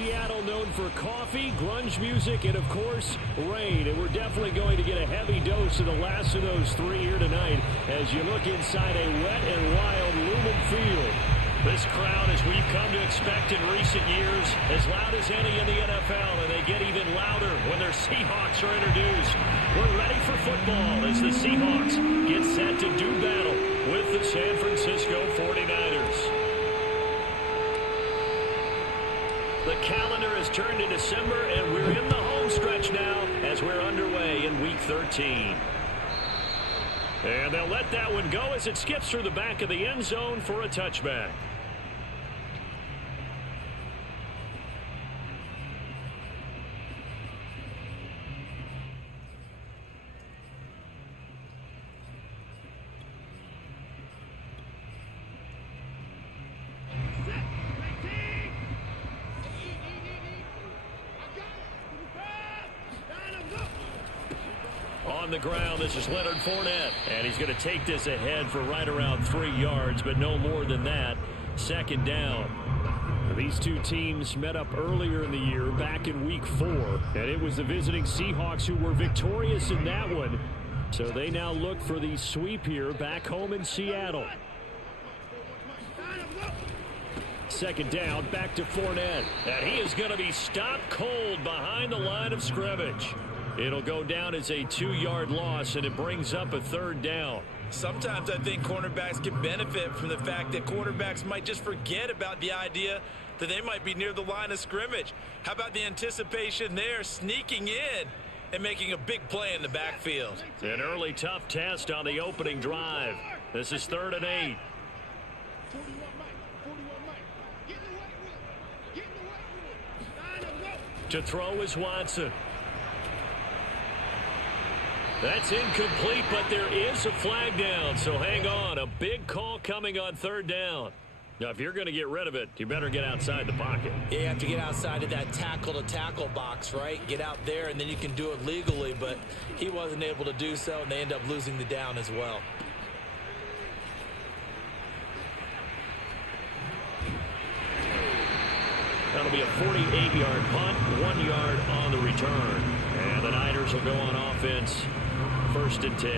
Seattle, known for coffee, grunge music, and, of course, rain. And we're definitely going to get a heavy dose of the last of those three here tonight as you look inside a wet and wild Lumen Field. This crowd, as we've come to expect in recent years, as loud as any in the NFL, and they get even louder when their Seahawks are introduced. We're ready for football as the Seahawks get set to do battle with the San Francisco 49ers. The calendar has turned to December, and we're in the home stretch now as we're underway in Week 13. And they'll let that one go as it skips through the back of the end zone for a touchback. On the ground, this is Leonard Fournette, and he's going to take this ahead for right around 3 yards, but no more than that. Second down. These two teams met up earlier in the year, back in Week 4, and it was the visiting Seahawks who were victorious in that one. So they now look for the sweep here back home in Seattle. Second down, back to Fournette, and he is going to be stopped cold behind the line of scrimmage. It'll go down as a 2-yard loss, and it brings up a third down. Sometimes I think cornerbacks can benefit from the fact that quarterbacks might just forget about the idea that they might be near the line of scrimmage. How about the anticipation there, sneaking in and making a big play in the backfield? An early tough test on the opening drive. This is 3rd and 8. To throw is Watson. That's incomplete, but there is a flag down, so hang on. A big call coming on 3rd down. Now, if you're going to get rid of it, you better get outside the pocket. Yeah, you have to get outside of that tackle-to-tackle box, right? Get out there, and then you can do it legally, but he wasn't able to do so, and they end up losing the down as well. That'll be a 48-yard punt, 1 yard on the return. And the Niners will go on offense, 1st and 10.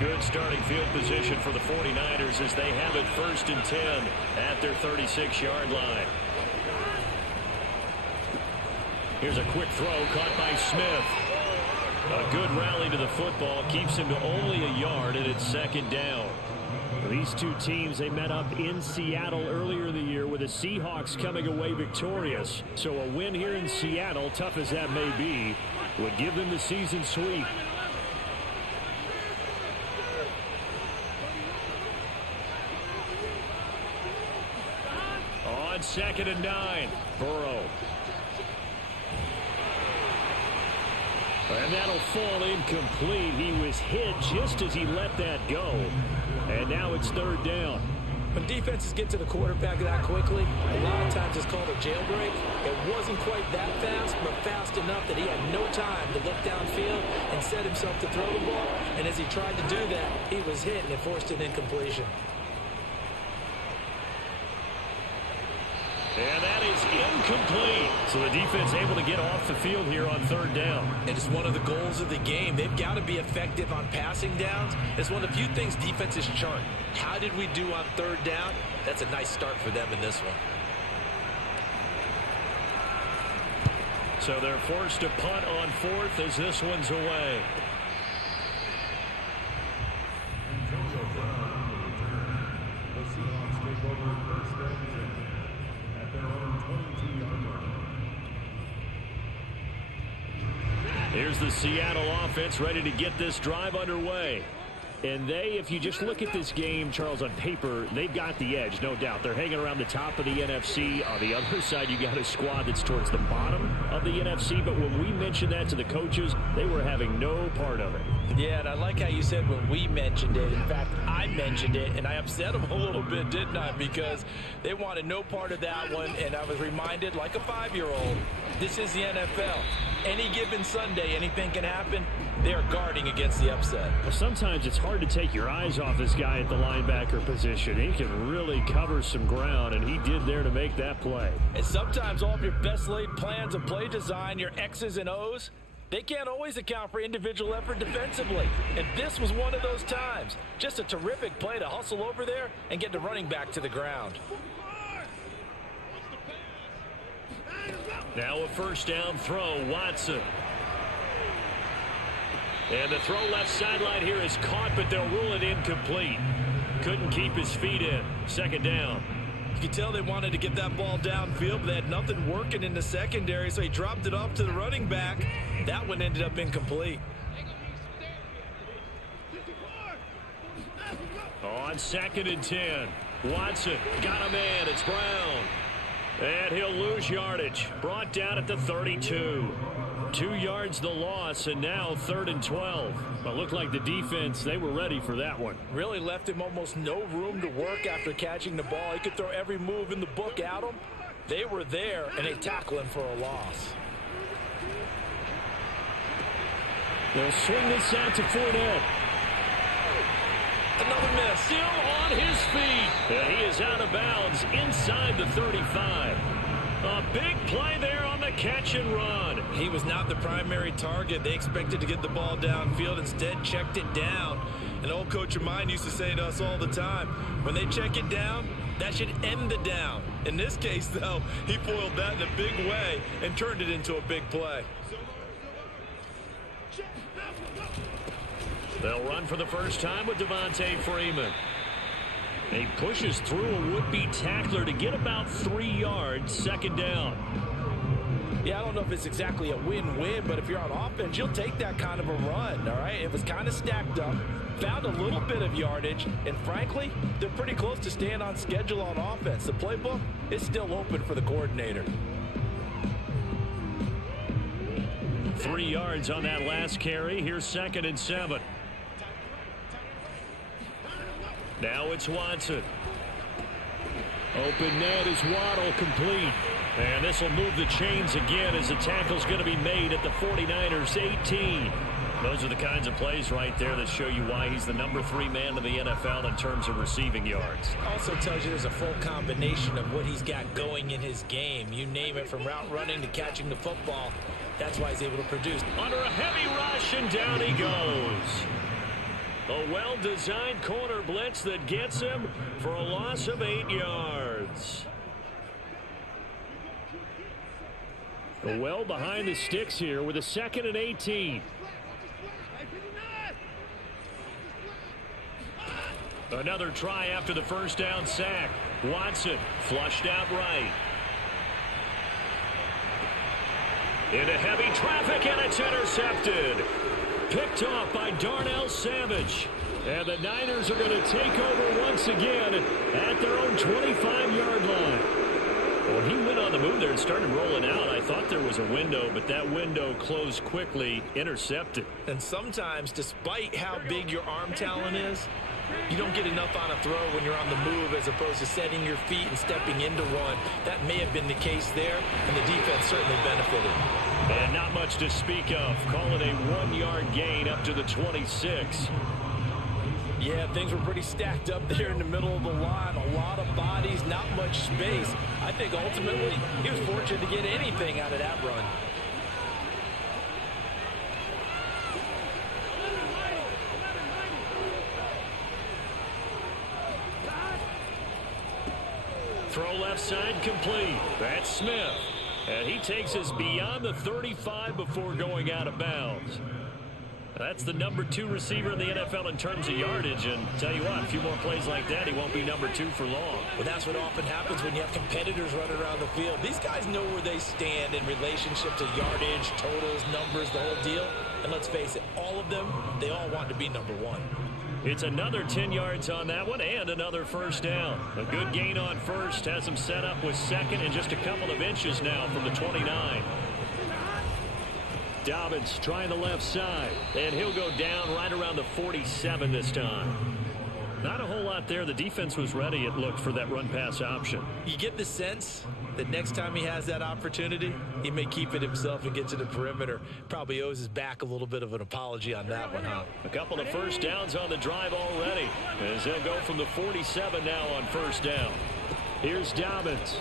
Good starting field position for the 49ers as they have it 1st and 10 at their 36-yard line. Here's a quick throw caught by Smith. A good rally to the football keeps him to only a yard, and it's 2nd down. These two teams, they met up in Seattle earlier in the year with the Seahawks coming away victorious. So a win here in Seattle, tough as that may be, would give them the season sweep. On 2nd and 9, Burrow. And that'll fall incomplete. He was hit just as he let that go. And now it's 3rd down. When defenses get to the quarterback that quickly, a lot of times it's called a jailbreak. It wasn't quite that fast, but fast enough that he had no time to look downfield and set himself to throw the ball. And as he tried to do that, he was hit and it forced an incompletion. And that is incomplete. So the defense able to get off the field here on 3rd down. It is one of the goals of the game. They've got to be effective on passing downs. It's one of the few things defenses chart. How did we do on 3rd down? That's a nice start for them in this one. So they're forced to punt on 4th as this one's away. Here's the Seattle offense ready to get this drive underway. And they, if you just look at this game, Charles, on paper, they've got the edge, no doubt. They're hanging around the top of the NFC. On the other side, you got a squad that's towards the bottom of the NFC. But when we mentioned that to the coaches, they were having no part of it. Yeah, and I like how you said when we mentioned it. In fact, I mentioned it, and I upset them a little bit, didn't I? Because they wanted no part of that one, and I was reminded, like a 5-year-old, this is the NFL. Any given Sunday, anything can happen. They are guarding against the upset. Well, sometimes it's hard to take your eyes off this guy at the linebacker position. He can really cover some ground, and he did there to make that play. And sometimes all of your best laid plans of play design, your X's and O's, they can't always account for individual effort defensively. And this was one of those times. Just a terrific play to hustle over there and get the running back to the ground. Now a first down throw, Watson. And the throw left sideline here is caught, but they'll rule it incomplete. Couldn't keep his feet in. Second down. You can tell they wanted to get that ball downfield, but they had nothing working in the secondary, so he dropped it off to the running back. That one ended up incomplete. On 2nd and 10. Watson got a man. It's Brown. And he'll lose yardage. Brought down at the 32. 2 yards the loss, and now 3rd and 12. But looked like the defense, they were ready for that one. Really left him almost no room to work after catching the ball. He could throw every move in the book at him. They were there, and they tackle him for a loss. They'll swing this out to Fournette. Another miss. Still on his feet. And he is out of bounds inside the 35. A big play there on the catch and run. He was not the primary target. They expected to get the ball downfield. Instead, checked it down. An old coach of mine used to say to us all the time, when they check it down, that should end the down. In this case, though, he foiled that in a big way and turned it into a big play. They'll run for the first time with Devontae Freeman. He pushes through a would-be tackler to get about 3 yards. Second down. Yeah, I don't know if it's exactly a win-win, but if you're on offense, you'll take that kind of a run, all right? It was kind of stacked up, found a little bit of yardage, and frankly, they're pretty close to staying on schedule on offense. The playbook is still open for the coordinator. 3 yards on that last carry. Here's 2nd and 7. Now it's Watson. Open net is Waddle, complete. And this will move the chains again as the tackle's going to be made at the 49ers 18. Those are the kinds of plays right there that show you why he's the number 3 man in the NFL in terms of receiving yards. Also tells you there's a full combination of what he's got going in his game. You name it, from route running to catching the football. That's why he's able to produce. Under a heavy rush, and down he goes. A well-designed corner blitz that gets him for a loss of 8 yards. Well behind the sticks here with a 2nd and 18. Another try after the first down sack. Watson flushed out right. Into heavy traffic, and it's intercepted. Picked off by Darnell Savage. And the Niners are going to take over once again at their own 25-yard line. Well, he went on the move there and started rolling out. I thought there was a window, but that window closed quickly, intercepted. And sometimes, despite how big your arm talent is, you don't get enough on a throw when you're on the move as opposed to setting your feet and stepping into one. That may have been the case there, and the defense certainly benefited. And not much to speak of. Call it a 1-yard gain up to the 26. Yeah, things were pretty stacked up there in the middle of the line. A lot of bodies, not much space. I think ultimately he was fortunate to get anything out of that run. Throw left side complete. That's Smith. And he takes us beyond the 35 before going out of bounds. That's the number 2 receiver in the NFL in terms of yardage. And tell you what, a few more plays like that, he won't be number 2 for long. Well, that's what often happens when you have competitors running around the field. These guys know where they stand in relationship to yardage, totals, numbers, the whole deal. And let's face it, all of them, they all want to be number 1. It's another 10 yards on that one and another first down. A good gain on first has him set up with 2nd and just a couple of inches now from the 29. Dobbins trying the left side, and he'll go down right around the 47 this time. Not a whole lot there. The defense was ready, it looked, for that run-pass option. You get the sense that next time he has that opportunity, he may keep it himself and get to the perimeter. Probably owes his back a little bit of an apology on that one, huh? A couple of first downs on the drive already, as they'll go from the 47 now on first down. Here's Dobbins.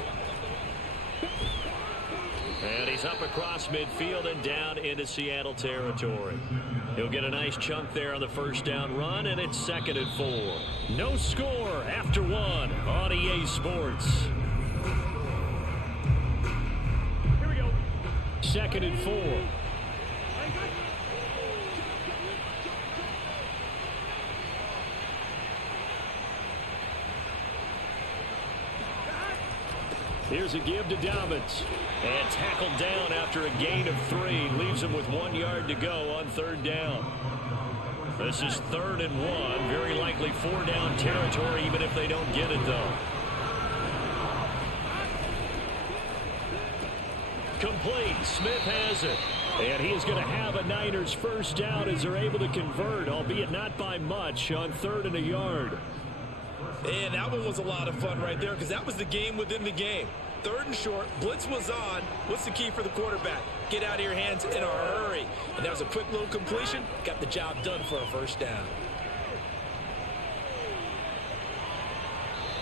And he's up across midfield and down into Seattle territory. He'll get a nice chunk there on the first down run, and it's 2nd and 4. No score after 1 on EA Sports. Here we go. 2nd and 4. Here's a give to Dobbins. And tackled down after a gain of 3. Leaves him with 1 yard to go on 3rd down. This is 3rd and 1. Very likely 4-down territory, even if they don't get it, though. Complete. Smith has it. And he is going to have a Niners first down as they're able to convert, albeit not by much, on 3rd and a yard. And that one was a lot of fun right there because that was the game within the game. 3rd and short, blitz was on. What's the key for the quarterback? Get out of your hands in a hurry. And that was a quick little completion. Got the job done for a first down.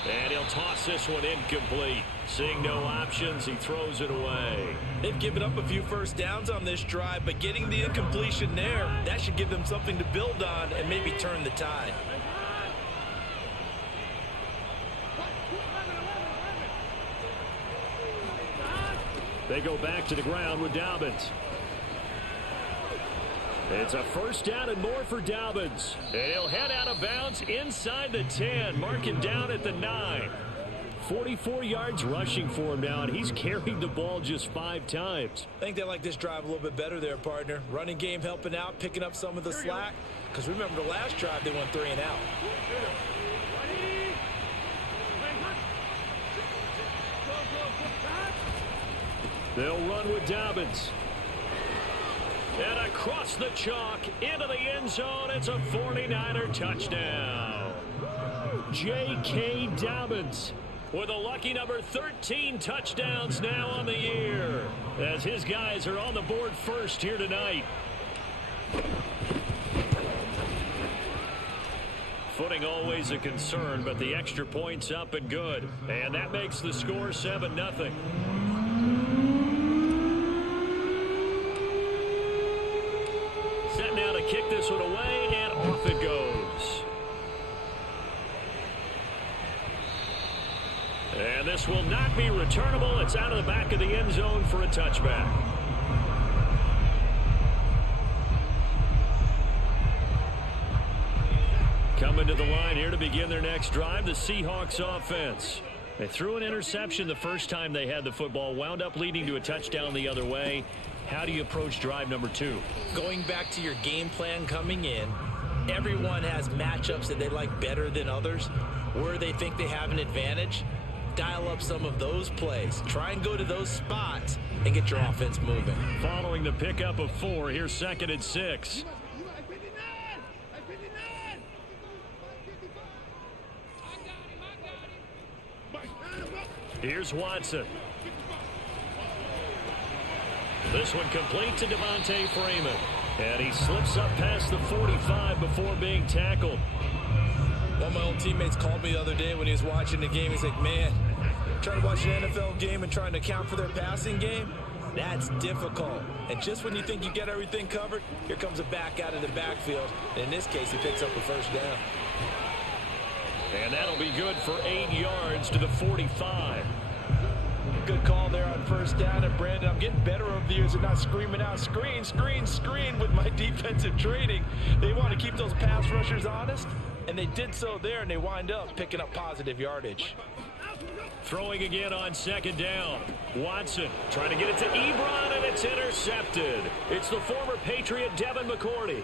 And he'll toss this one incomplete. Seeing no options, he throws it away. They've given up a few first downs on this drive, but getting the incompletion there, that should give them something to build on and maybe turn the tide. They go back to the ground with Dobbins. It's a first down and more for Dobbins. And he'll head out of bounds inside the 10. Mark him down at the 9. 44 yards rushing for him now, and he's carried the ball just 5 times. I think they like this drive a little bit better there, partner. Running game helping out, picking up some of the slack. Because remember the last drive, they went 3 and out. They'll run with Dobbins. And across the chalk into the end zone. It's a 49er touchdown. J.K. Dobbins with a lucky number 13 touchdowns now on the year, as his guys are on the board first here tonight. Footing always a concern, but the extra point's up and good. And that makes the score 7-0. Set now to kick this one away, and off it goes. And this will not be returnable. It's out of the back of the end zone for a touchback. Coming to the line here to begin their next drive, the Seahawks offense. They threw an interception the first time they had the football, wound up leading to a touchdown the other way. How do you approach drive number 2? Going back to your game plan coming in, everyone has matchups that they like better than others, where they think they have an advantage. Dial up some of those plays. Try and go to those spots and get your offense moving. Following the pickup of 4, here's 2nd and 6. Here's Watson. This one complete to Devontae Freeman. And he slips up past the 45 before being tackled. One of my old teammates called me the other day when he was watching the game. He's like, man, trying to watch an NFL game and trying to account for their passing game, that's difficult. And just when you think you get everything covered, here comes a back out of the backfield. And in this case, he picks up a first down. And that'll be good for 8 yards to the 45. Good call there on first down. And Brandon, I'm getting better over the years and not screaming out, screen, screen, screen with my defensive training. They want to keep those pass rushers honest, and they did so there, and they wind up picking up positive yardage. Throwing again on 2nd down. Watson trying to get it to Ebron, and it's intercepted. It's the former Patriot Devin McCourty.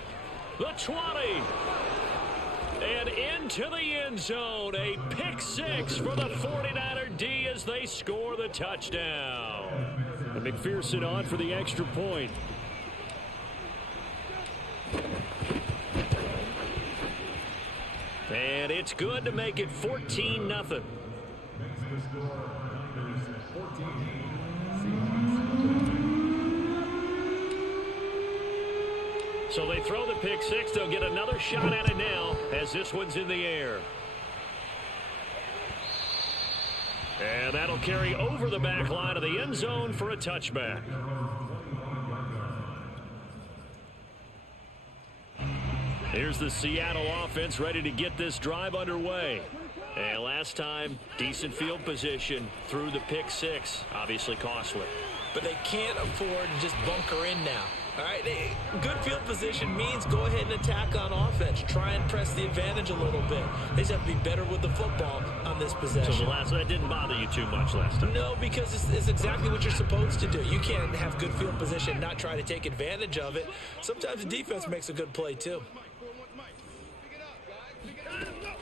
The 20. And into the end zone. A pick 6 for the 49er D as they score the touchdown. And McPherson on for the extra point. And it's good to make it 14-0. So they throw the pick six. They'll get another shot at it now as this one's in the air. And that'll carry over the back line of the end zone for a touchback. Here's the Seattle offense ready to get this drive underway. And last time, decent field position through the pick six. Obviously costly. But they can't afford to just bunker in now. All right, good field position means go ahead and attack on offense. Try and press the advantage a little bit. They just have to be better with the football on this possession. So that didn't bother you too much last time? No, because it's exactly what you're supposed to do. You can't have good field position and not try to take advantage of it. Sometimes the defense makes a good play too.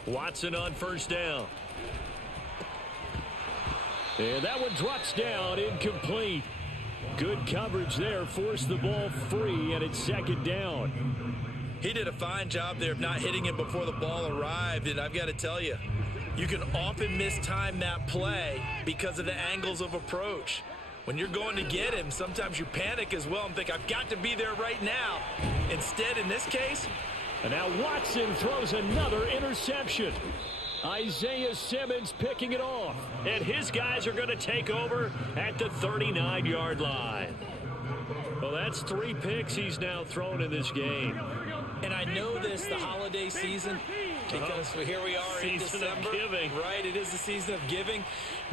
Watson on first down. And that one drops down, incomplete. Good coverage there, forced the ball free, and it's second down. He did a fine job there of not hitting him before the ball arrived, and I've got to tell you, you can often mistime that play because of the angles of approach. When you're going to get him, sometimes you panic as well and think, I've got to be there right now. Instead, in this case... And now Watson throws another interception. Isaiah Simmons picking it off. And his guys are going to take over at the 39-yard line. Well, that's 3 picks he's now thrown in this game. And I know this, the holiday season, because here we are in December. Giving. Right, it is the season of giving.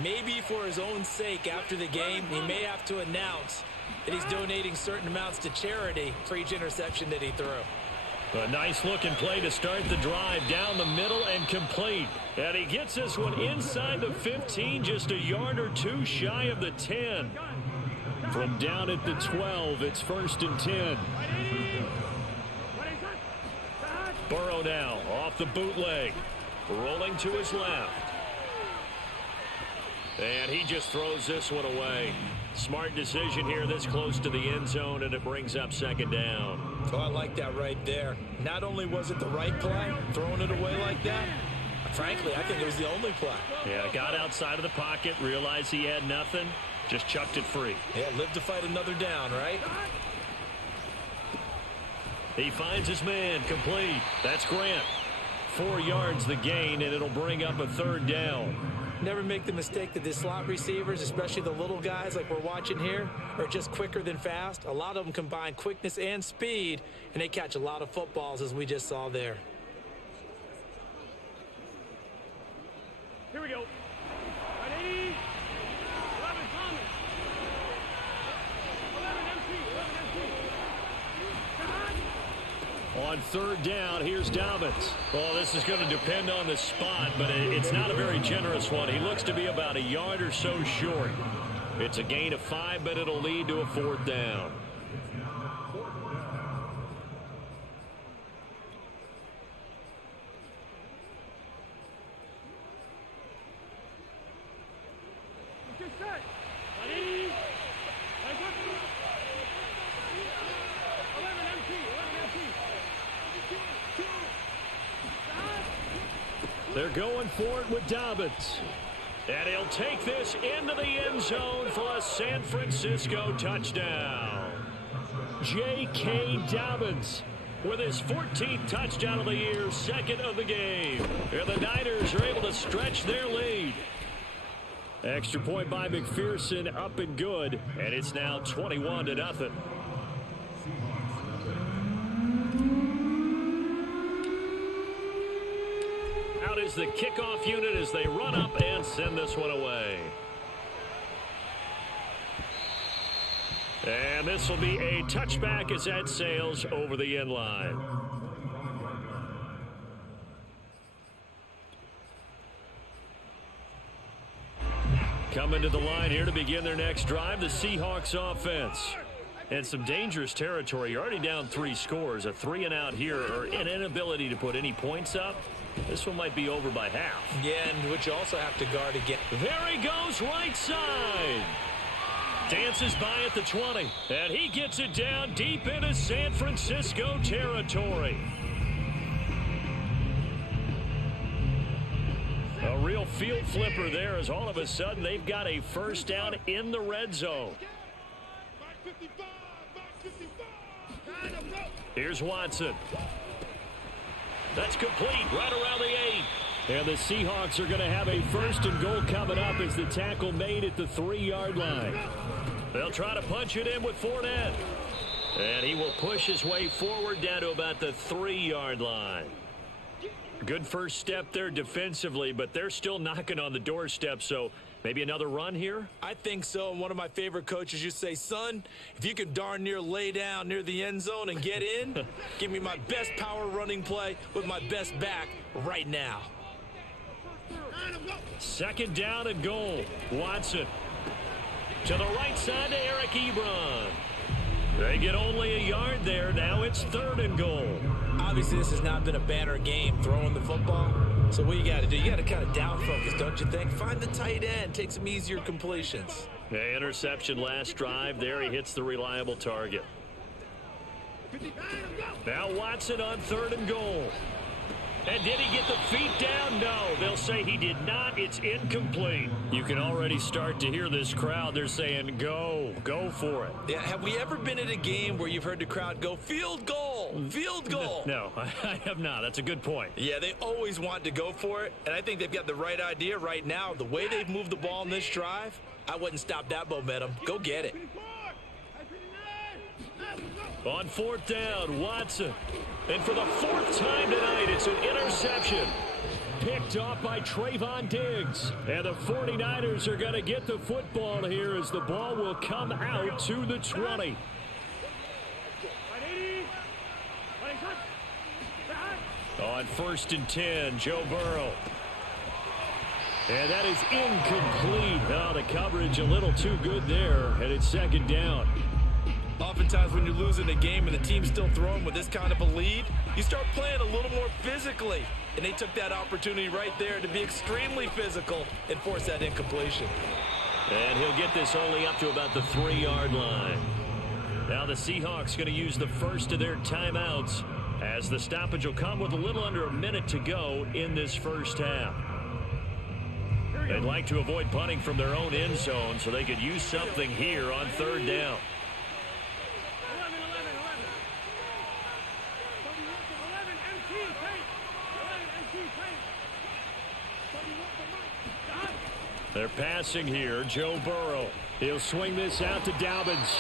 Maybe for his own sake after the game, he may have to announce that he's donating certain amounts to charity for each interception that he threw. A nice-looking play to start the drive down the middle and complete. And he gets this one inside the 15, just a yard or two shy of the 10. From down at the 12, it's 1st and 10. Burrow now off the bootleg, rolling to his left. And he just throws this one away. Smart decision here this close to the end zone, and it brings up second down. Oh, I like that right there. Not only was it the right play, throwing it away like that, frankly, I think it was the only play. Yeah, got outside of the pocket, realized he had nothing, just chucked it free. Yeah, live to fight another down, right? He finds his man, complete. That's Grant. 4 yards the gain, and it'll bring up a 3rd down. Never make the mistake that the slot receivers, especially the little guys like we're watching here, are just quicker than fast. A lot of them combine quickness and speed, and they catch a lot of footballs, as we just saw there. Here we go. Ready? 11 Thomas. 11 MC. On 3rd down, here's Dobbins. Well, this is going to depend on the spot, but it's not a very generous one. He looks to be about a yard or so short. It's a gain of 5, but it'll lead to a 4th down. Get set. Ready? 11 MC. 11 MC. They're going for it with Dobbins. And he'll take this into the end zone for a San Francisco touchdown. J.K. Dobbins with his 14th touchdown of the year, 2nd of the game. And the Niners are able to stretch their lead. Extra point by McPherson, up and good. And it's now 21-0. Out is the kickoff unit as they run up and send this one away. And this will be a touchback as that sails over the end line. Coming to the line here to begin their next drive, the Seahawks offense. And some dangerous territory. You're already down 3 scores. A 3-and-out here, or an inability to put any points up. This one might be over by half. Yeah, and which you also have to guard again. There he goes, right side. Dances by at the 20. And he gets it down deep into San Francisco territory. A real field flipper there, as all of a sudden they've got a first down in the red zone. Here's Watson. That's complete right around the 8. And the Seahawks are going to have a 1st and goal coming up as the tackle made at the 3-yard line. They'll try to punch it in with Fournette. And he will push his way forward down to about the 3-yard line. Good first step there defensively, but they're still knocking on the doorstep, so maybe another run here? I think so. And one of my favorite coaches used to say, son, if you can darn near lay down near the end zone and get in, give me my best power running play with my best back right now. 2nd down and goal. Watson to the right side to Eric Ebron. They get only a yard there. Now it's 3rd and goal. Obviously, this has not been a banner game throwing the football. So what you got to do, you got to kind of down focus, don't you think? Find the tight end, take some easier completions. The interception last drive there. He hits the reliable target. Now Watson on 3rd and goal. And did he get the feet down? No, they'll say he did not. It's incomplete. You can already start to hear this crowd. They're saying, go for it. Yeah, have we ever been at a game where you've heard the crowd go, field goal, field goal? No, I have not. That's a good point. Yeah, they always want to go for it, and I think they've got the right idea right now. The way they've moved the ball in this drive, I wouldn't stop that momentum. Go get it. On 4th down, Watson. And for the 4th time tonight, it's an interception. Picked off by Trayvon Diggs. And the 49ers are going to get the football here as the ball will come out to the 20. On 1st and 10, Joe Burrow. And that is incomplete. Oh, the coverage a little too good there, and it's 2nd down. Oftentimes when you're losing a game and the team's still throwing with this kind of a lead, you start playing a little more physically. And they took that opportunity right there to be extremely physical and force that incompletion. And he'll get this only up to about the 3-yard line. Now the Seahawks going to use the first of their timeouts as the stoppage will come with a little under a minute to go in this first half. They'd like to avoid punting from their own end zone so they could use something here on 3rd down. They're passing here. Joe Burrow. He'll swing this out to Dobbins.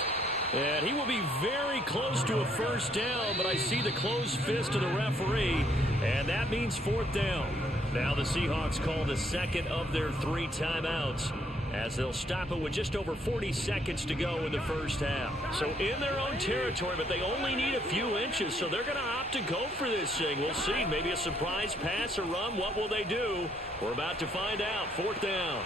And he will be very close to a 1st down, but I see the closed fist of the referee, and that means 4th down. Now the Seahawks call the 2nd of their 3 timeouts as they'll stop it with just over 40 seconds to go in the first half. So in their own territory, but they only need a few inches, so they're going to opt to go for this thing. We'll see. Maybe a surprise pass or run. What will they do? We're about to find out. 4th down.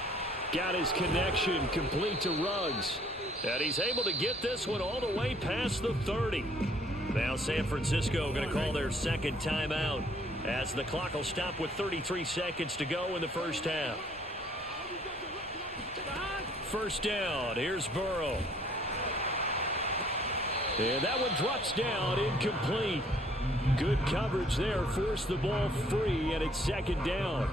Got his connection complete to Ruggs. And he's able to get this one all the way past the 30. Now San Francisco going to call their 2nd timeout as the clock will stop with 33 seconds to go in the first half. 1st down. Here's Burrow. And that one drops down, incomplete. Good coverage there. Forced the ball free, and it's 2nd down.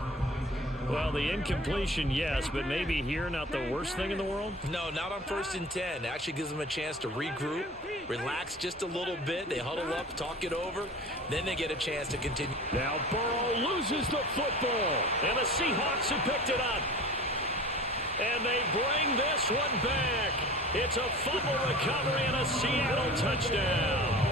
Well, the incompletion, yes, but maybe here not the worst thing in the world? No, not on 1st and 10. Actually gives them a chance to regroup, relax just a little bit. They huddle up, talk it over. Then they get a chance to continue. Now Burrow loses the football, and the Seahawks have picked it up. And they bring this one back. It's a fumble recovery and a Seattle touchdown.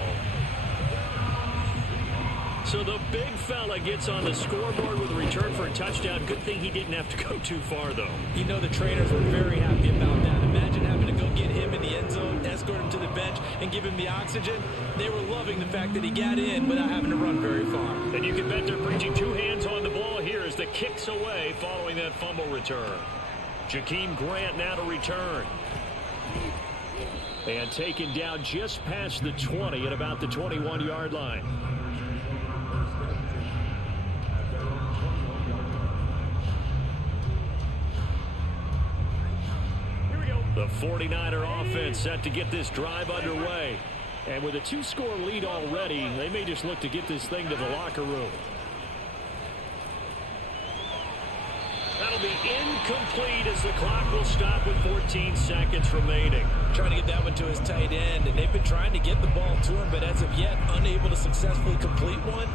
So the big fella gets on the scoreboard with a return for a touchdown. Good thing he didn't have to go too far, though. You know the trainers were very happy about that. Imagine having to go get him in the end zone, escort him to the bench, and give him the oxygen. They were loving the fact that he got in without having to run very far. And you can bet they're preaching 2 hands on the ball here as the kick's away following that fumble return. Jakeem Grant now to return. And taken down just past the 20 at about the 21-yard line. The 49er offense set to get this drive underway. And with a 2-score lead already, they may just look to get this thing to the locker room. That'll be incomplete as the clock will stop with 14 seconds remaining. Trying to get that one to his tight end, and they've been trying to get the ball to him, but as of yet, unable to successfully complete one.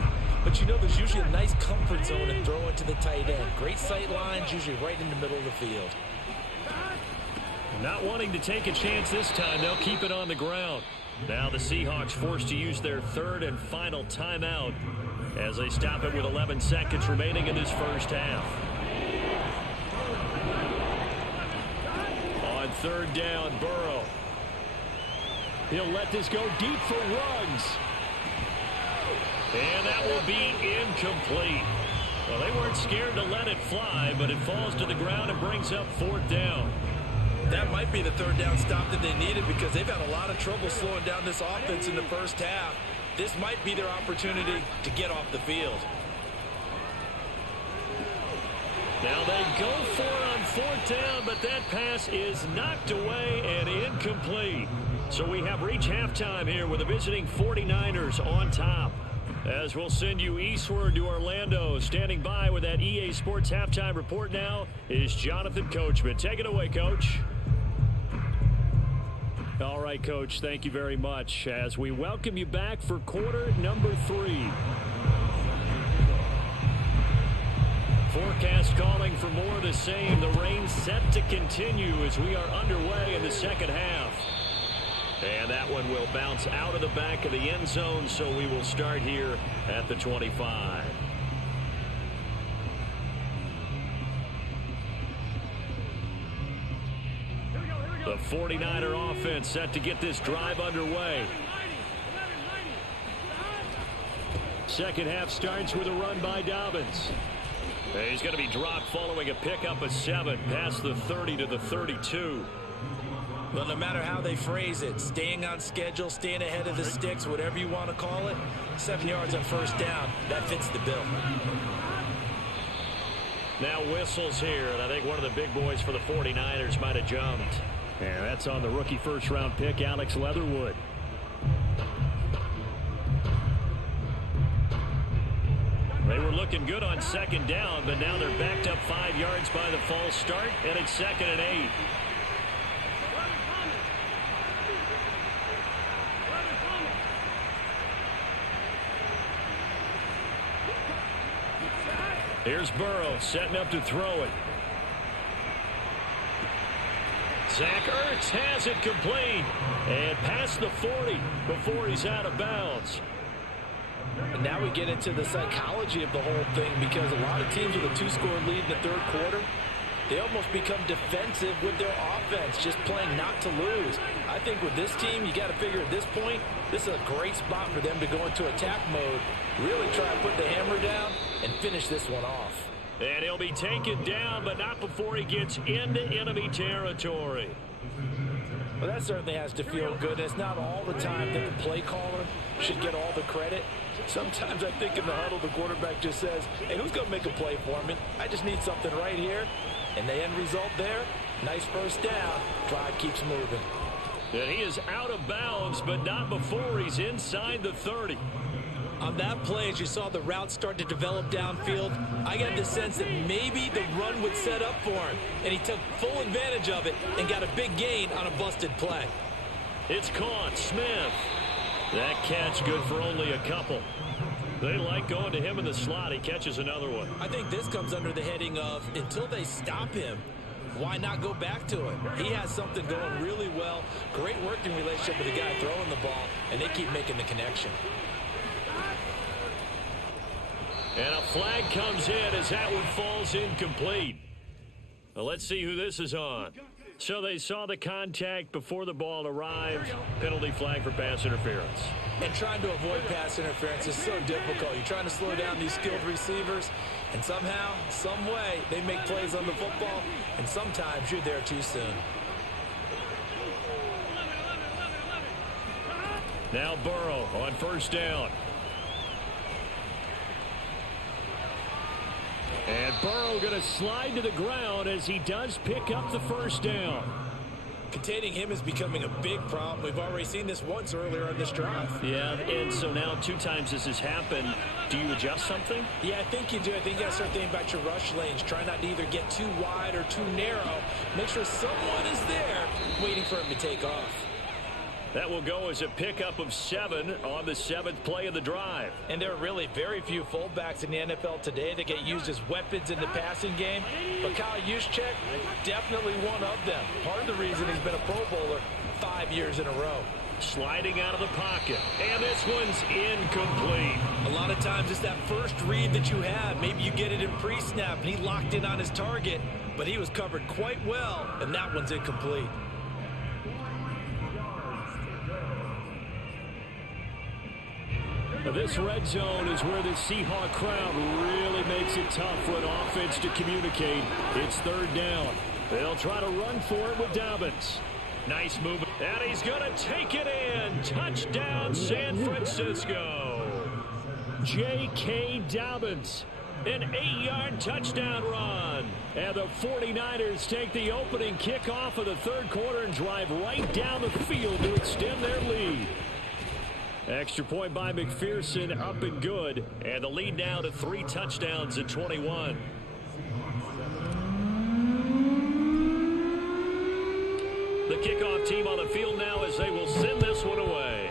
But you know there's usually a nice comfort zone in throwing to the tight end. Great sight lines, usually right in the middle of the field. Not wanting to take a chance this time, they'll keep it on the ground. Now the Seahawks forced to use their third and final timeout as they stop it with 11 seconds remaining in this first half. On third down, Burrow. He'll let this go deep for Ruggs. And that will be incomplete. Well, they weren't scared to let it fly, but it falls to the ground and brings up fourth down. That might be the third down stop that they needed because they've had a lot of trouble slowing down this offense in the first half. This might be their opportunity to get off the field. Now they go for it on fourth down, but that pass is knocked away and incomplete. So we have reached halftime here with the visiting 49ers on top. As we'll send you eastward to Orlando. Standing by with that EA Sports halftime report now is Jonathan Coachman. Take it away, Coach. All right, Coach, thank you very much as we welcome you back for quarter number 3. Forecast calling for more of the same. The rain set to continue as we are underway in the second half. And that one will bounce out of the back of the end zone, so we will start here at the 25. The 49er offense set to get this drive underway. Second half starts with a run by Dobbins. He's going to be dropped following a pickup of 7 past the 30 to the 32. Well, no matter how they phrase it, staying on schedule, staying ahead of the sticks, whatever you want to call it, 7 yards on first down, that fits the bill. Now whistles here, and I think one of the big boys for the 49ers might have jumped. And that's on the rookie first-round pick, Alex Leatherwood. They were looking good on second down, but now they're backed up 5 yards by the false start, and it's 2nd and 8. Here's Burrow setting up to throw it. Zach Ertz has it complete and past the 40 before he's out of bounds. And now we get into the psychology of the whole thing because a lot of teams with a 2-score lead in the third quarter, they almost become defensive with their offense, just playing not to lose. I think with this team, you got to figure at this point, this is a great spot for them to go into attack mode, really try to put the hammer down and finish this one off. And he'll be taken down, but not before he gets into enemy territory. Well, that certainly has to feel good. It's not all the time that the play caller should get all the credit. Sometimes I think in the huddle, the quarterback just says, hey, who's going to make a play for me? I just need something right here. And the end result there, nice first down. Drive keeps moving. And he is out of bounds, but not before he's inside the 30. On that play, as you saw the route start to develop downfield, I got the sense that maybe the run would set up for him. And he took full advantage of it and got a big gain on a busted play. It's caught. Smith. That catch good for only a couple. They like going to him in the slot. He catches another one. I think this comes under the heading of until they stop him, why not go back to it? He has something going really well. Great working relationship with the guy throwing the ball, and they keep making the connection. And a flag comes in as that one falls incomplete. Well, let's see who this is on. So they saw the contact before the ball arrived. Penalty flag for pass interference. And trying to avoid pass interference is so difficult. You're trying to slow down these skilled receivers, and somehow, some way, they make plays on the football, and sometimes you're there too soon. Now Burrow on first down. And Burrow going to slide to the ground as he does pick up the first down. Containing him is becoming a big problem. We've already seen this once earlier on this drive. Yeah, and so now 2 times this has happened. Do you adjust something? Yeah, I think you do. I think you got to start thinking about your rush lanes. Try not to either get too wide or too narrow. Make sure someone is there waiting for him to take off. That will go as a pickup of 7 on the 7th play of the drive. And there are really very few fullbacks in the NFL today that get used as weapons in the passing game. But Kyle Juszczyk, definitely one of them. Part of the reason he's been a Pro Bowler 5 years in a row. Sliding out of the pocket. And this one's incomplete. A lot of times it's that first read that you have. Maybe you get it in pre-snap and he locked in on his target. But he was covered quite well, and that one's incomplete. This red zone is where the Seahawk crowd really makes it tough for an offense to communicate. It's 3rd down. They'll try to run for it with Dobbins. Nice move. And he's going to take it in. Touchdown, San Francisco. J.K. Dobbins. An 8-yard touchdown run. And the 49ers take the opening kickoff of the 3rd quarter and drive right down the field to extend their lead. Extra point by McPherson, up and good. And the lead now to 3 touchdowns at 21. The kickoff team on the field now as they will send this one away.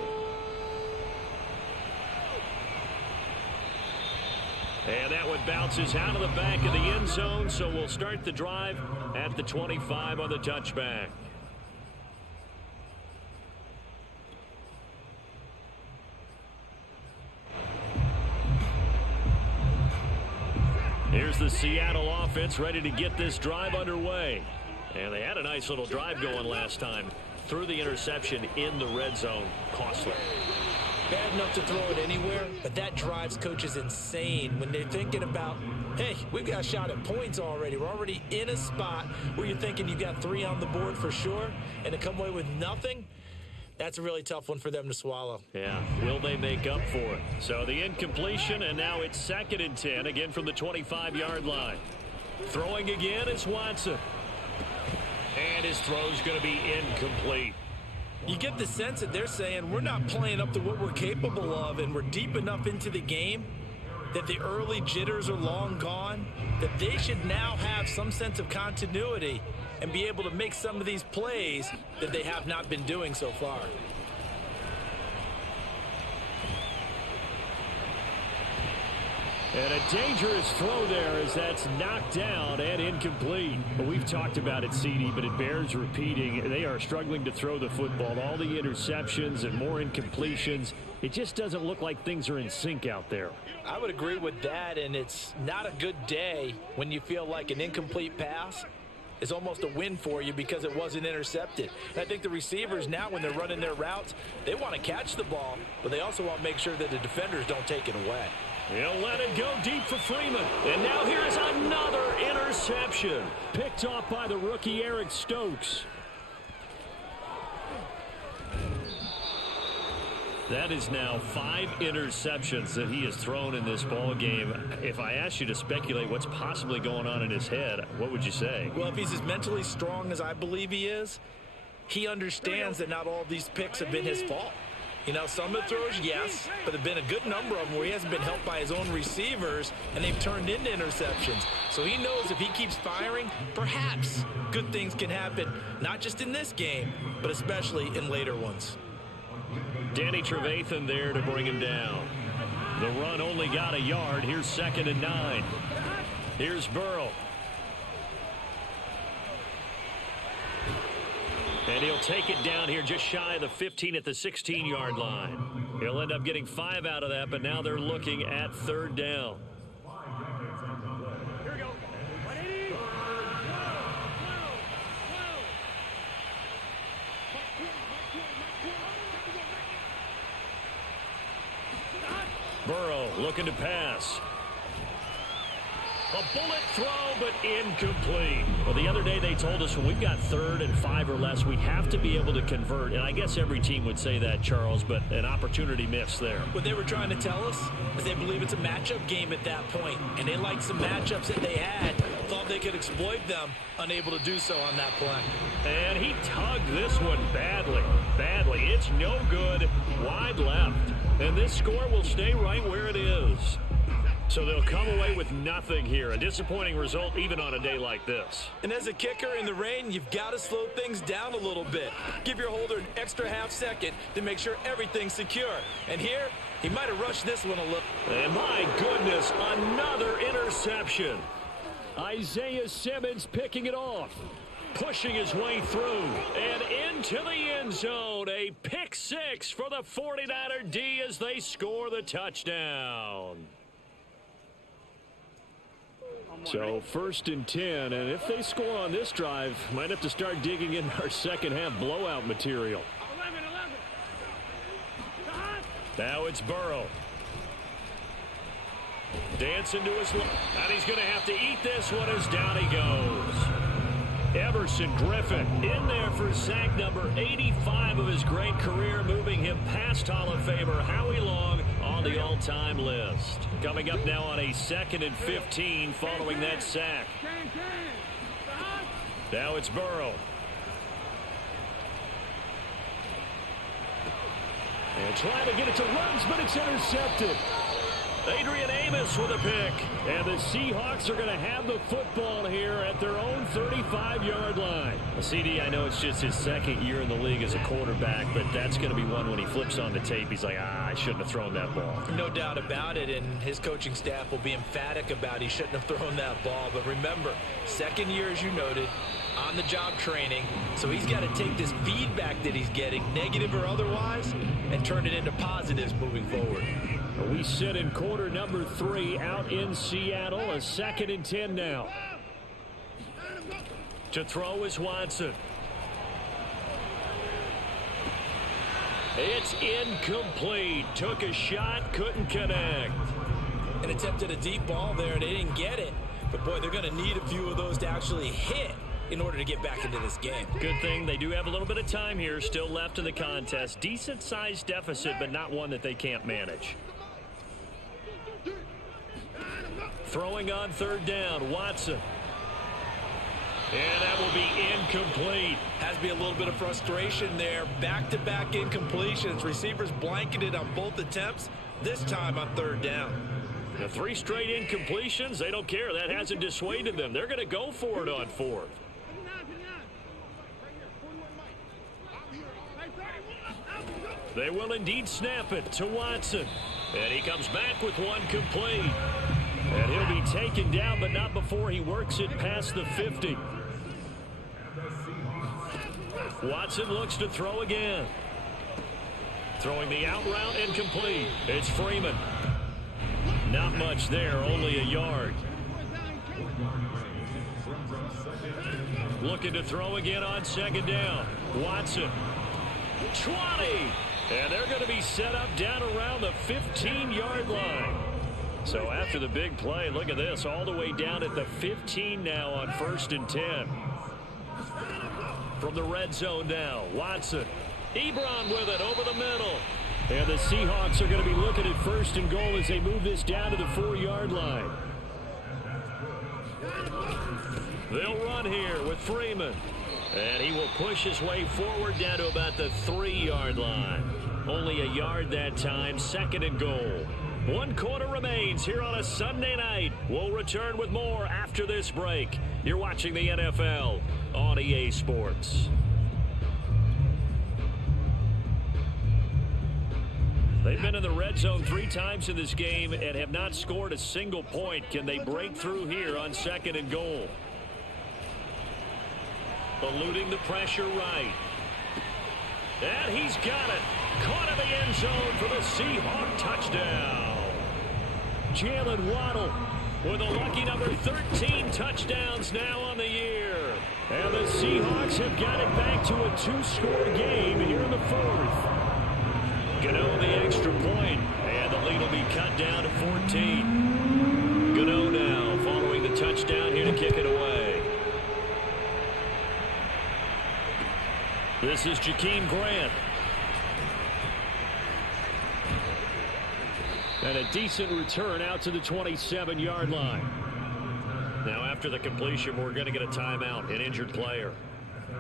And that one bounces out of the back of the end zone, so we'll start the drive at the 25 on the touchback. Here's the Seattle offense ready to get this drive underway. And they had a nice little drive going last time. Threw the interception in the red zone. Costly. Bad enough to throw it anywhere, but that drives coaches insane when they're thinking about, hey, we've got a shot at points already. We're already in a spot where you're thinking you've got 3 on the board for sure, and to come away with nothing, that's a really tough one for them to swallow. Yeah, will they make up for it? So the incompletion, and now it's 2nd and 10, again from the 25-yard line. Throwing again is Watson. And his throw's going to be incomplete. You get the sense that they're saying we're not playing up to what we're capable of, and we're deep enough into the game that the early jitters are long gone, that they should now have some sense of continuity and be able to make some of these plays that they have not been doing so far. And a dangerous throw there as that's knocked down and incomplete. Well, we've talked about it, CD, but it bears repeating. They are struggling to throw the football. All the interceptions and more incompletions. It just doesn't look like things are in sync out there. I would agree with that, and it's not a good day when you feel like an incomplete pass is almost a win for you because it wasn't intercepted. And I think the receivers now, when they're running their routes, they want to catch the ball, but they also want to make sure that the defenders don't take it away. He'll let it go deep for Freeman. And now here's another interception. Picked off by the rookie Eric Stokes. That is now 5 interceptions that he has thrown in this ball game. If I asked you to speculate what's possibly going on in his head, what would you say? Well, if he's as mentally strong as I believe he is, he understands that not all of these picks have been his fault. You know, some of the throws, yes, but there have been a good number of them where he hasn't been helped by his own receivers, and they've turned into interceptions. So he knows if he keeps firing, perhaps good things can happen, not just in this game, but especially in later ones. Danny Trevathan there to bring him down. The run only got a yard. Here's 2nd and 9. Here's Burrow. And he'll take it down here just shy of the 15 at the 16-yard line. He'll end up getting 5 out of that, but now they're looking at 3rd down. Here we go. 180. Burrow looking to pass. A bullet throw, but incomplete. Well, the other day they told us when we've got 3rd and 5 or less, we have to be able to convert. And I guess every team would say that, Charles, but an opportunity missed there. What they were trying to tell us is they believe it's a matchup game at that point, and they liked some matchups that they had, thought they could exploit them, unable to do so on that play. And he tugged this one badly. It's no good. Wide left. And this score will stay right where it is. So they'll come away with nothing here. A disappointing result even on a day like this. And as a kicker in the rain, you've got to slow things down a little bit. Give your holder an extra half second to make sure everything's secure. And here, he might have rushed this one a little. And my goodness, another interception. Isaiah Simmons picking it off. Pushing his way through and into the end zone. A pick 6 for the 49er D as they score the touchdown. So 1st and 10, and if they score on this drive, might have to start digging in our second half blowout material. 11. Now it's Burrow. Dancing to his left, and he's going to have to eat this one as down he goes. Everson Griffin in there for sack number 85 of his great career, moving him past Hall of Famer Howie Long on the all-time list. Coming up now on a 2nd and 15 following that sack. Now it's Burrow. And trying to get it to Ruggs, but it's intercepted. Adrian Amos with a pick. And the Seahawks are going to have the football here at their own 35-yard line. Well, CD, I know it's just his 2nd year in the league as a quarterback, but that's going to be one when he flips on the tape. He's like, I shouldn't have thrown that ball. No doubt about it, and his coaching staff will be emphatic about he shouldn't have thrown that ball. But remember, 2nd year, as you noted, on-the-job training. So he's got to take this feedback that he's getting, negative or otherwise, and turn it into positives moving forward. We sit in quarter number 3 out in Seattle. A 2nd and 10 now. To throw is Watson. It's incomplete. Took a shot, couldn't connect. An attempt at a deep ball there, and they didn't get it. But, boy, they're going to need a few of those to actually hit in order to get back into this game. Good thing they do have a little bit of time here still left in the contest. Decent-sized deficit, but not one that they can't manage. Throwing on 3rd down, Watson. And that will be incomplete. Has to be a little bit of frustration there. Back-to-back incompletions. Receivers blanketed on both attempts, this time on 3rd down. The 3 straight incompletions, they don't care. That hasn't dissuaded them. They're going to go for it on 4th. They will indeed snap it to Watson. And he comes back with one complete. And he'll be taken down, but not before he works it past the 50. Watson looks to throw again. Throwing the out route and complete. It's Freeman. Not much there, only a yard. Looking to throw again on 2nd down. Watson. 20. And they're going to be set up down around the 15-yard line. So after the big play, look at this, all the way down at the 15 now on 1st and 10. From the red zone now, Watson. Ebron with it over the middle. And the Seahawks are going to be looking at 1st and goal as they move this down to the 4-yard line. They'll run here with Freeman. And he will push his way forward down to about the 3-yard line. Only a yard that time, 2nd and goal. 1 quarter remains here on a Sunday night. We'll return with more after this break. You're watching the NFL on EA Sports. They've been in the red zone 3 times in this game and have not scored a single point. Can they break through here on 2nd and goal? Eluding the pressure right. And he's got it. Caught in the end zone for the Seahawk touchdown. Jalen Waddle with a lucky number 13 touchdowns now on the year. And the Seahawks have got it back to a 2-score game here in the 4th. Gano the extra point, and the lead will be cut down to 14. Gano now following the This is Jakeem Grant. And a decent return out to the 27-yard line. Now after the completion, we're going to get a timeout, an injured player.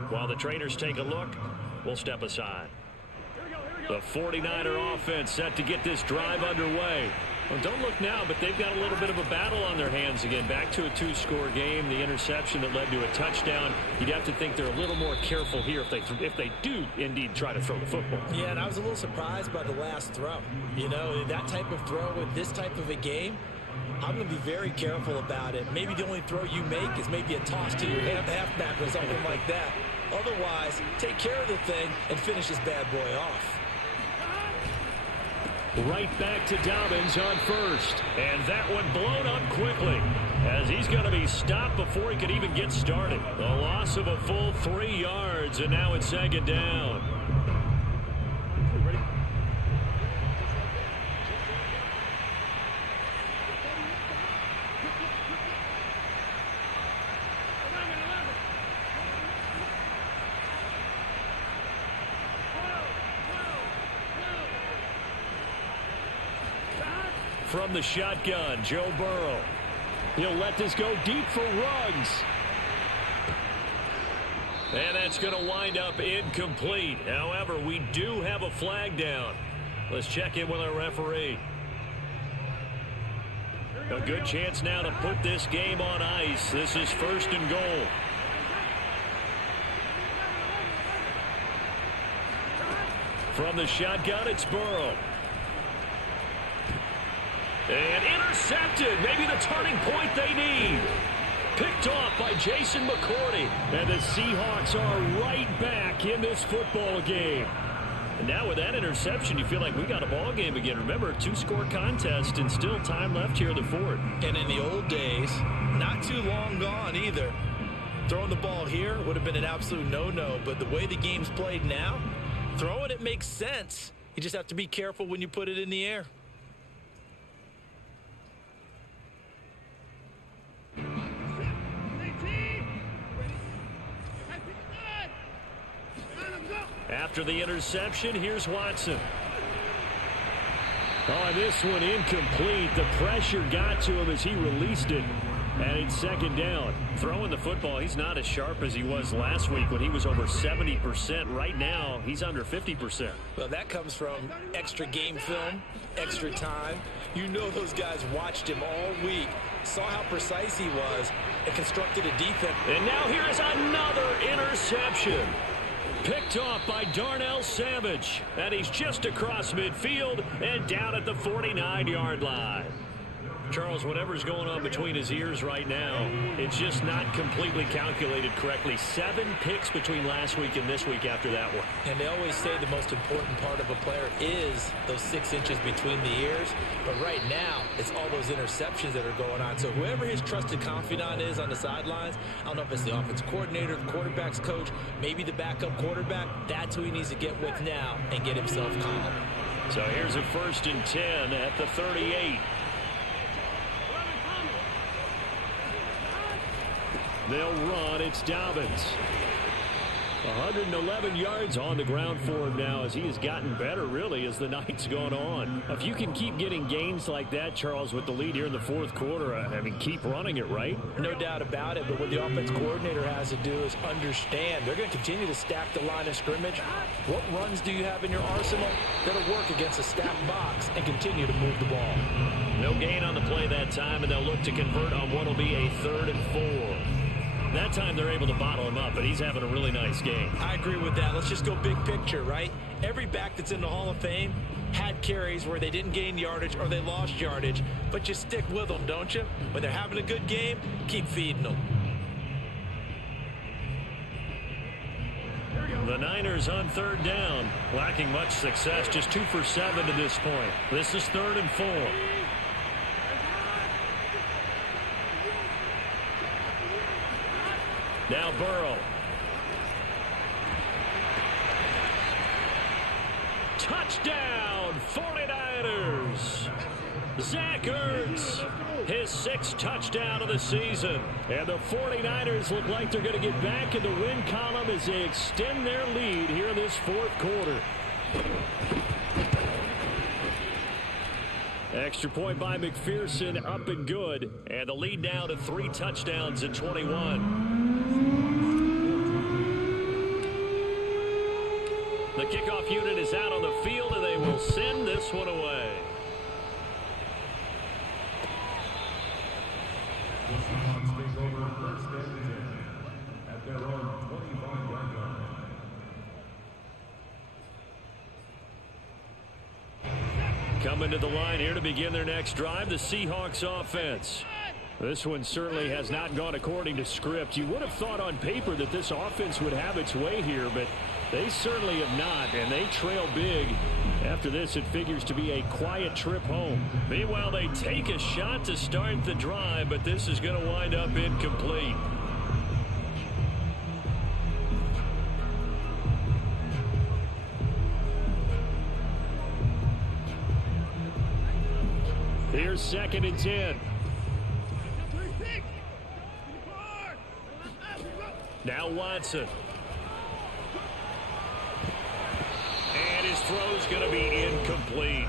While the trainers take a look, we'll step aside. The 49er offense set to get this drive underway. Well, don't look now, but they've got a little bit of a battle on their hands again. Back to a two-score game, the interception that led to a touchdown. You'd have to think they're a little more careful here if they do indeed try to throw the football. Yeah, and I was a little surprised by the last throw. You know, that type of throw with this type of a game, I'm going to be very careful about it. Maybe the only throw you make is maybe a toss to your halfback or something like that. Otherwise, take care of the thing and finish this bad boy off. Right back to Dobbins on first. And that one blown up quickly as he's going to be stopped before he could even get started. The loss of a full 3 yards, and now it's second down. From the shotgun, Joe Burrow. He'll let this go deep for Ruggs. And that's going to wind up incomplete. However, we do have a flag down. Let's check in with our referee. A good chance now to put this game on ice. This is first and goal. From the shotgun, it's Burrow. And intercepted. Maybe the turning point they need. Picked off by Jason McCourty. And the Seahawks are right back in this football game. And now with that interception, you feel like we got a ball game again. Remember, 2-score contest and still time left here in the fourth. And in the old days, not too long gone either, throwing the ball here would have been an absolute no-no. But the way the game's played now, throwing it makes sense. You just have to be careful when you put it in the air. After the interception, here's Watson. Oh, this one incomplete. The pressure got to him as he released it. And it's second down. Throwing the football, he's not as sharp as he was last week when he was over 70%. Right now, he's under 50%. Well, that comes from extra game film, extra time. You know those guys watched him all week, saw how precise he was, and constructed a defense. And now here is another interception. Picked off by Darnell Savage. And he's just across midfield and down at the 49-yard line. Charles, whatever's going on between his ears right now, it's just not completely calculated correctly. 7 picks between last week and this week after that one. And they always say the most important part of a player is those 6 inches between the ears. But right now, it's all those interceptions that are going on. So whoever his trusted confidant is on the sidelines, I don't know if it's the offensive coordinator, the quarterback's coach, maybe the backup quarterback, that's who he needs to get with now and get himself calm. So here's a 1st and 10 at the 38. They'll run. It's Dobbins. 111 yards on the ground for him now as he has gotten better, really, as the night's gone on. If you can keep getting gains like that, Charles, with the lead here in the fourth quarter, I mean, keep running it, right? No doubt about it, but what the offense coordinator has to do is understand they're going to continue to stack the line of scrimmage. What runs do you have in your arsenal that'll work against a stacked box and continue to move the ball? No gain on the play that time, and they'll look to convert on what will be a 3rd and 4. That time they're able to bottle him up, but he's having a really nice game. I agree with that. Let's just go big picture, right? Every back that's in the Hall of Fame had carries where they didn't gain yardage or they lost yardage, but you stick with them, don't you? When they're having a good game, keep feeding them. The Niners on 3rd down, lacking much success, just 2 for 7 to this point. This is 3rd and 4. Now Burrow. Touchdown, 49ers. Zach Ertz, his 6th touchdown of the season. And the 49ers look like they're going to get back in the win column as they extend their lead here in this 4th quarter. Extra point by McPherson, up and good. And the lead now to 3 touchdowns at 21. The kickoff unit is out on the field, and they will send this one away. Coming to the line here to begin their next drive, the Seahawks offense. This one certainly has not gone according to script. You would have thought on paper that this offense would have its way here, but they certainly have not, and they trail big. After this, it figures to be a quiet trip home. Meanwhile, they take a shot to start the drive, but this is going to wind up incomplete. Here's 2nd and 10. Now Watson. And his throw's going to be incomplete.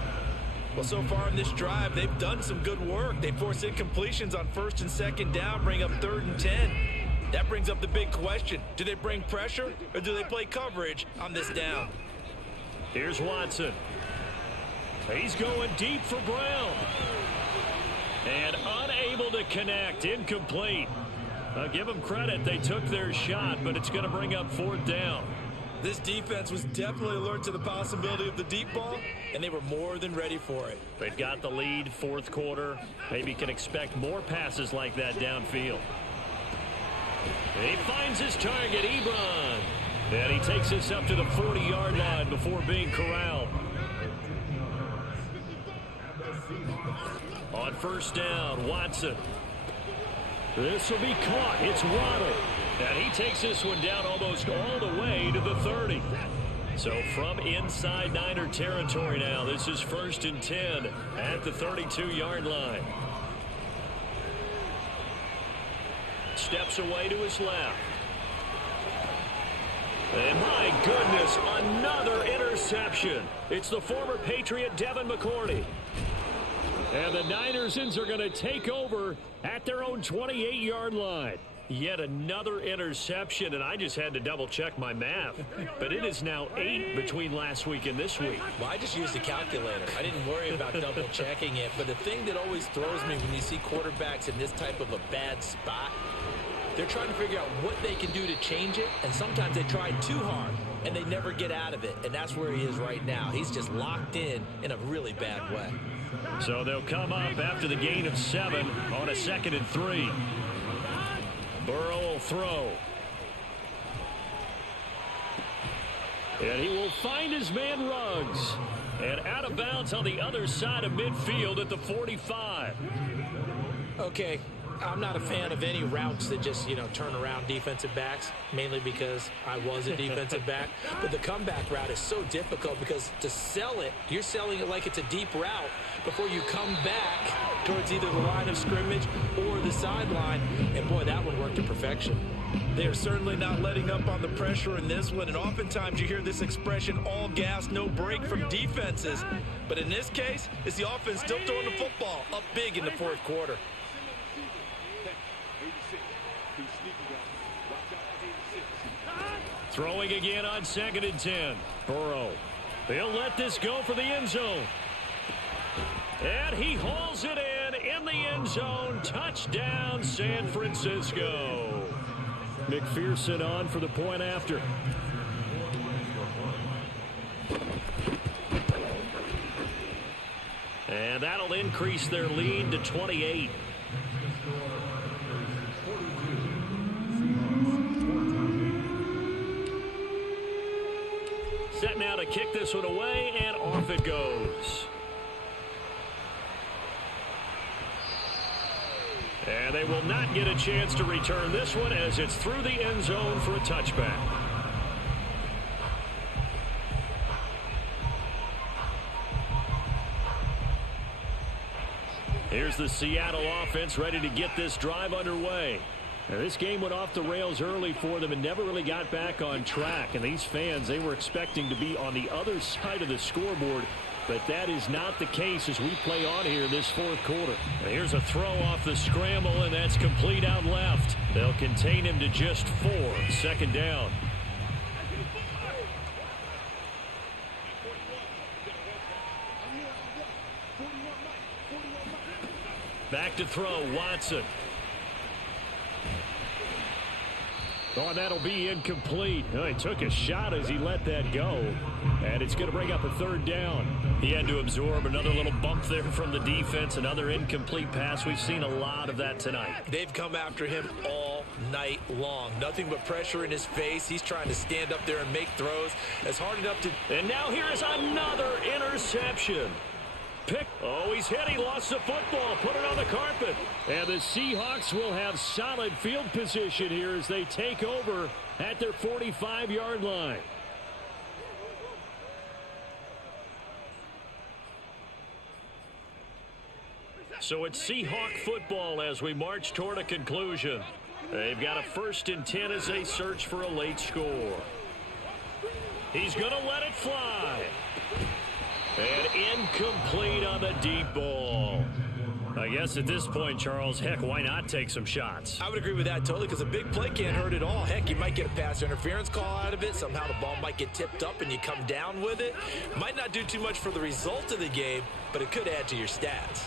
Well, so far in this drive, they've done some good work. They force incompletions on 1st and 2nd down, bring up 3rd and 10. That brings up the big question. Do they bring pressure or do they play coverage on this down? Here's Watson. He's going deep for Brown. And unable to connect. Incomplete. I'll give them credit. They took their shot, but it's going to bring up 4th down. This defense was definitely alert to the possibility of the deep ball, and they were more than ready for it. They've got the lead, 4th quarter. Maybe can expect more passes like that downfield. He finds his target, Ebron. And he takes us up to the 40-yard line before being corralled. On 1st down, Watson. This will be caught. It's Waddle. And he takes this one down almost all the way to the 30. So from inside Niner territory now, this is 1st and 10 at the 32-yard line. Steps away to his left. And my goodness, another interception. It's the former Patriot Devin McCourty. And the Ninersons are going to take over at their own 28-yard line. Yet another interception, and I just had to double-check my math. But it is now 8 between last week and this week. Well, I just used a calculator. I didn't worry about double-checking it. But the thing that always throws me when you see quarterbacks in this type of a bad spot, they're trying to figure out what they can do to change it, and sometimes they try too hard, and they never get out of it. And that's where he is right now. He's just locked in a really bad way. So they'll come up after the gain of 7 on a 2nd and 3. Burrow will throw. And he will find his man Ruggs. And out of bounds on the other side of midfield at the 45. Okay, I'm not a fan of any routes that just, turn around defensive backs, mainly because I was a defensive back. But the comeback route is so difficult because to sell it, you're selling it like it's a deep route before you come back towards either the line of scrimmage or the sideline. And, boy, that one worked to perfection. They are certainly not letting up on the pressure in this one, and oftentimes you hear this expression, all gas, no break from defenses. But in this case, it's the offense still throwing the football up big in the 4th quarter. Throwing again on 2nd and 10. Burrow. They'll let this go for the end zone. And he hauls it in the end zone. Touchdown, San Francisco. McPherson on for the point after. And that'll increase their lead to 28. Set now to kick this one away, and off it goes. And they will not get a chance to return this one as it's through the end zone for a touchback. Here's the Seattle offense ready to get this drive underway. Now, this game went off the rails early for them and never really got back on track. And these fans, they were expecting to be on the other side of the scoreboard. But that is not the case as we play on here this fourth quarter. Now, here's a throw off the scramble, and that's complete out left. They'll contain him to just 4. Second down. Back to throw, Watson. Oh, that'll be incomplete. Oh, he took a shot as he let that go. And it's going to bring up a third down. He had to absorb another little bump there from the defense. Another incomplete pass. We've seen a lot of that tonight. They've come after him all night long. Nothing but pressure in his face. He's trying to stand up there and make throws. It's hard enough to... And now here's another interception. Oh, he's hit. He lost the football. Put it on the carpet. And the Seahawks will have solid field position here as they take over at their 45-yard line. So it's Seahawk football as we march toward a conclusion. They've got a 1st and 10 as they search for a late score. He's going to let it fly. And incomplete on the deep ball. I guess at this point, Charles, heck, why not take some shots? I would agree with that totally because a big play can't hurt at all. Heck, you might get a pass interference call out of it. Somehow the ball might get tipped up and you come down with it. Might not do too much for the result of the game, but it could add to your stats.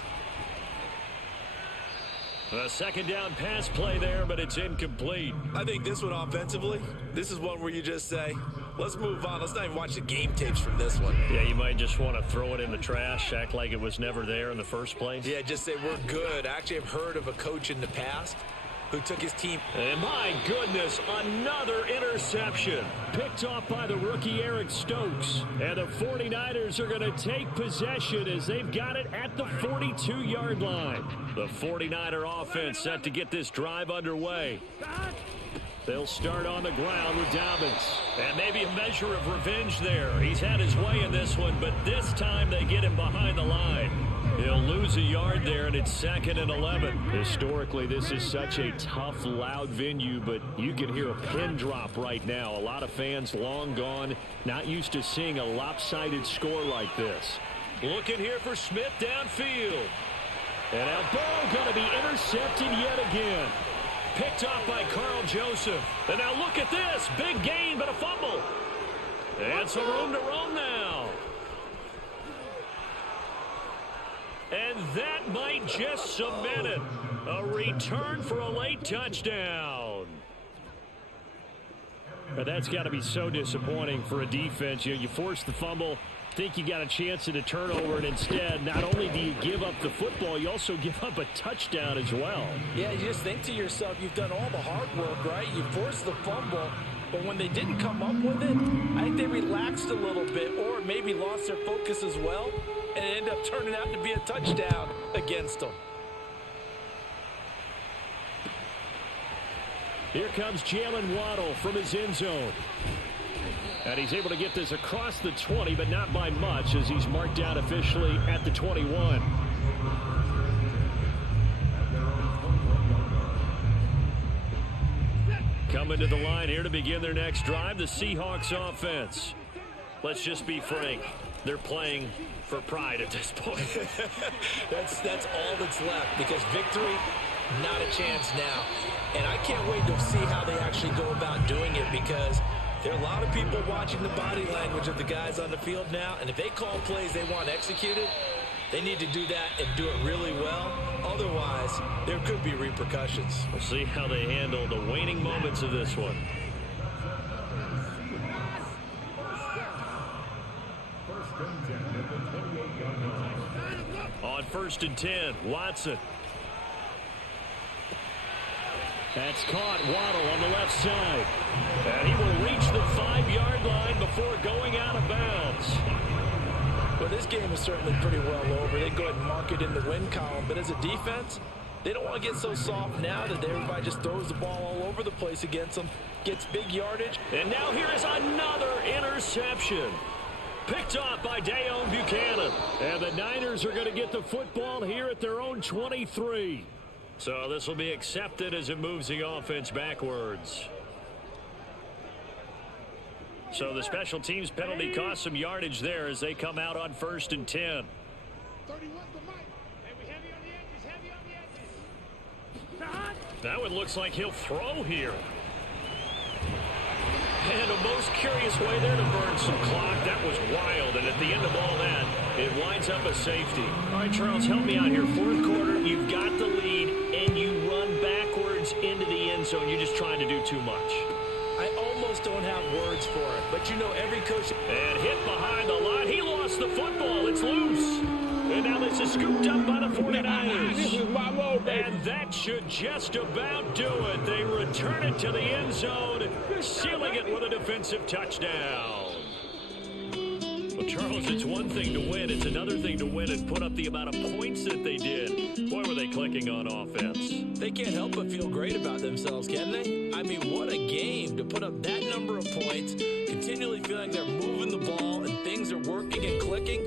A second down pass play there, but it's incomplete. I think this one offensively, this is one where you just say, let's move on. Let's not even watch the game tapes from this one. Yeah, you might just want to throw it in the trash, act like it was never there in the first place. Yeah, just say we're good. I actually have heard of a coach in the past who took his team. And my goodness, another interception. Picked off by the rookie Eric Stokes. And the 49ers are going to take possession as they've got it at the 42-yard line. The 49er offense set to get this drive underway. They'll start on the ground with Dobbins. And maybe a measure of revenge there. He's had his way in this one, but this time they get him behind the line. He'll lose a yard there, and it's 2nd and 11. Historically, this is such a tough, loud venue, but you can hear a pin drop right now. A lot of fans long gone, not used to seeing a lopsided score like this. Looking here for Smith downfield. And now ball going to be intercepted yet again. Picked off by Carl Joseph. And now look at this. Big gain, but a fumble. And some room to roam now. And that might just cement it. A return for a late touchdown. But that's got to be so disappointing for a defense. You force the fumble, think you got a chance at a turnover, and instead, not only do you give up the football, you also give up a touchdown as well. Yeah, you just think to yourself, you've done all the hard work, right? You forced the fumble, but when they didn't come up with it, I think they relaxed a little bit or maybe lost their focus as well, and it ended up turning out to be a touchdown against them. Here comes Jalen Waddle from his end zone. And he's able to get this across the 20, but not by much as he's marked out officially at the 21. Coming to the line here to begin their next drive, the Seahawks offense. Let's just be frank. They're playing for pride at this point. That's all that's left because victory, not a chance now. And I can't wait to see how they actually go about doing it because there are a lot of people watching the body language of the guys on the field now, and if they call plays they want executed, they need to do that and do it really well. Otherwise, there could be repercussions. We'll see how they handle the waning moments of this one. On 1st and 10, Watson. That's caught. Waddle on the left side. And he will reach the 5-yard line before going out of bounds. Well, this game is certainly pretty well over. They go ahead and mark it in the win column. But as a defense, they don't want to get so soft now that everybody just throws the ball all over the place against them. Gets big yardage. And now here is another interception. Picked off by Dayon Buchanan. And the Niners are going to get the football here at their own 23. So this will be accepted as it moves the offense backwards. So the special teams penalty cost some yardage there as they come out on 1st and 10. 31's the mic. Hey, we heavy on the edges, heavy on the edges. That one looks like he'll throw here. And a most curious way there to burn some clock. That was wild. And at the end of all that, it winds up a safety. All right, Charles, help me out here. 4th quarter, you've got the lead, and you run backwards into the end zone. You're just trying to do too much. I almost don't have words for it, but you know every coach... And hit behind the line. He lost the football. It's loose. And now this is scooped up by the 49ers. This is my low, baby. And that should just about do it. They return it to the end zone, sealing it with a defensive touchdown. Well, Charles, it's one thing to win. It's another thing to win and put up the amount of points that they did. Boy, were they clicking on offense. They can't help but feel great about themselves, can they? I mean, what a game to put up that number of points, continually feeling like they're moving the ball and things are working and clicking.